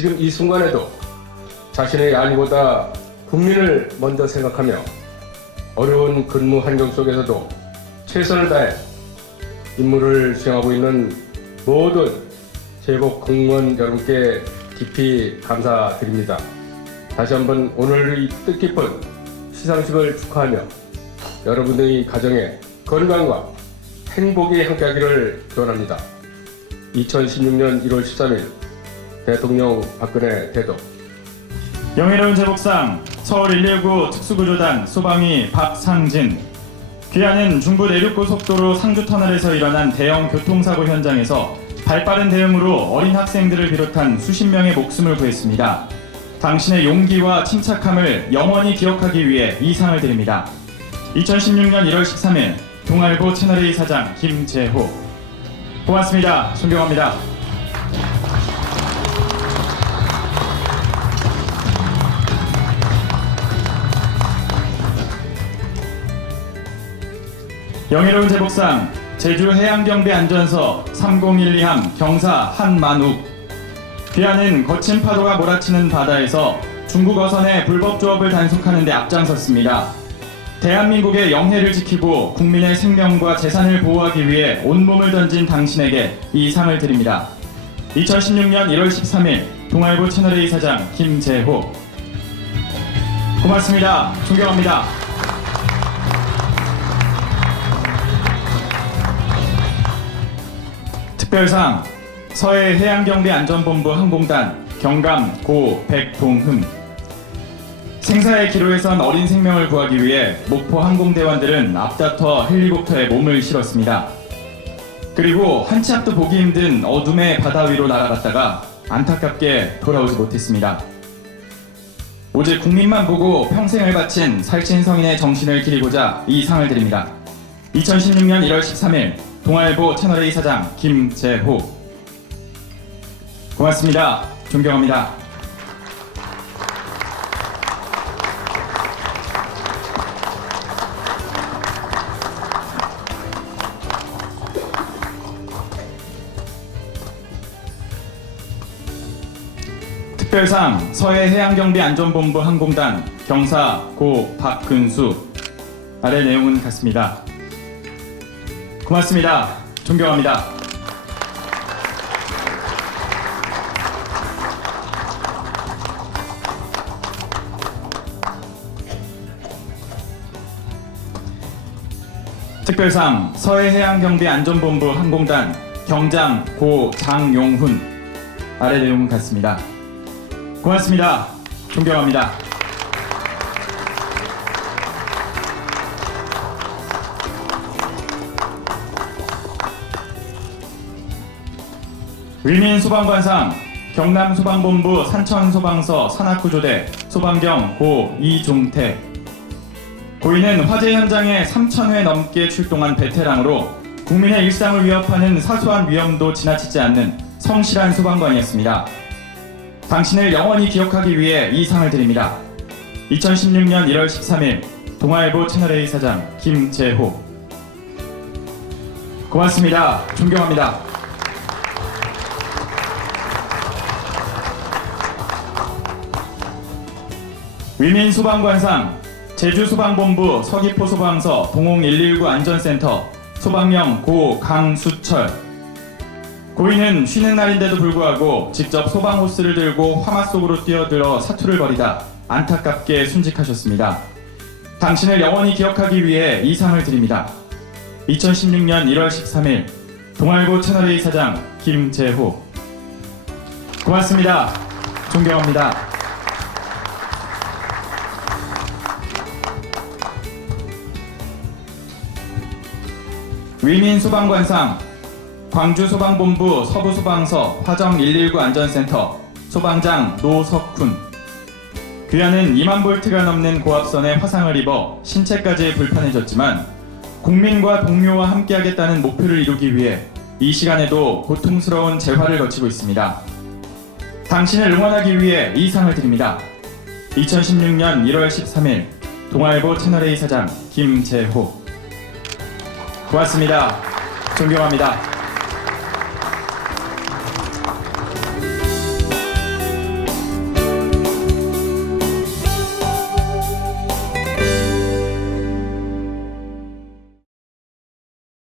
지금 이 순간에도 자신의 안위보다 국민을 먼저 생각하며 어려운 근무 환경 속에서도 최선을 다해 임무를 수행하고 있는 모든 제복 공무원 여러분께 깊이 감사드립니다. 다시 한번 오늘 이 뜻깊은 시상식을 축하하며 여러분의 가정에 건강과 행복이 함께하기를 기원합니다. 2016년 1월 13일 대통령 박근혜 대독 영예로운 제복상 서울 119 특수구조단 소방위 박상진 귀하는 중부 내륙고 속도로 상주 터널에서 일어난 대형 교통사고 현장에서 발빠른 대응으로 어린 학생들을 비롯한 수십 명의 목숨을 구했습니다. 당신의 용기와 침착함을 영원히 기억하기 위해 이 상을 드립니다. 2016년 1월 13일 동아일보 채널A 사장 김재호 고맙습니다. 존경합니다. 영예로운 제복상 제주 해양경비 안전서 3012함 경사 한만욱 귀하는 거친 파도가 몰아치는 바다에서 중국 어선의 불법 조업을 단속하는 데 앞장섰습니다. 대한민국의 영해를 지키고 국민의 생명과 재산을 보호하기 위해 온몸을 던진 당신에게 이 상을 드립니다. 2016년 1월 13일 동아일보 채널A 사장 김재호 고맙습니다. 존경합니다. 특별상 서해 해양경비 안전본부 항공단 경감 고 백동흠 생사의 기로에선 어린 생명을 구하기 위해 목포 항공대원들은 앞다퉈 헬리콥터에 몸을 실었습니다. 그리고 한치 앞도 보기 힘든 어둠의 바다 위로 날아갔다가 안타깝게 돌아오지 못했습니다. 오직 국민만 보고 평생을 바친 살찐 성인의 정신을 기리고자 이 상을 드립니다. 2016년 1월 13일 동아일보 채널A 사장 김재호 고맙습니다. 존경합니다. 특별상 서해 해양경비 안전본부 항공단 경사 고 박근수 아래 내용은 같습니다. 고맙습니다. 존경합니다. 특별상 서해해양경비 안전본부 항공단 경장 고 장용훈 아래 내용은 같습니다. 고맙습니다. 존경합니다. 위민 소방관상 경남 소방본부 산천 소방서 산악구조대 소방경 고 이종태 고인은 화재 현장에 3,000회 넘게 출동한 베테랑으로 국민의 일상을 위협하는 사소한 위험도 지나치지 않는 성실한 소방관이었습니다. 당신을 영원히 기억하기 위해 이 상을 드립니다. 2016년 1월 13일 동아일보 채널A 사장 김재호 고맙습니다. 존경합니다. 위민 소방관상 제주 소방본부 서귀포 소방서 동홍 119 안전센터 소방령 고 강수철 고인은 쉬는 날인데도 불구하고 직접 소방 호스를 들고 화마 속으로 뛰어들어 사투를 벌이다 안타깝게 순직하셨습니다. 당신을 영원히 기억하기 위해 이 상을 드립니다. 2016년 1월 13일 동아일보 채널A 사장 김재호 고맙습니다. 존경합니다. 위민 소방관상 광주 소방본부 서부 소방서 화정 119 안전센터 소방장 노석훈 귀하는 2만 볼트가 넘는 고압선에 화상을 입어 신체까지 불편해졌지만 국민과 동료와 함께하겠다는 목표를 이루기 위해 이 시간에도 고통스러운 재활을 거치고 있습니다. 당신을 응원하기 위해 이 상을 드립니다. 2016년 1월 13일 동아일보 채널A 사장 김재호 고맙습니다. 존경합니다.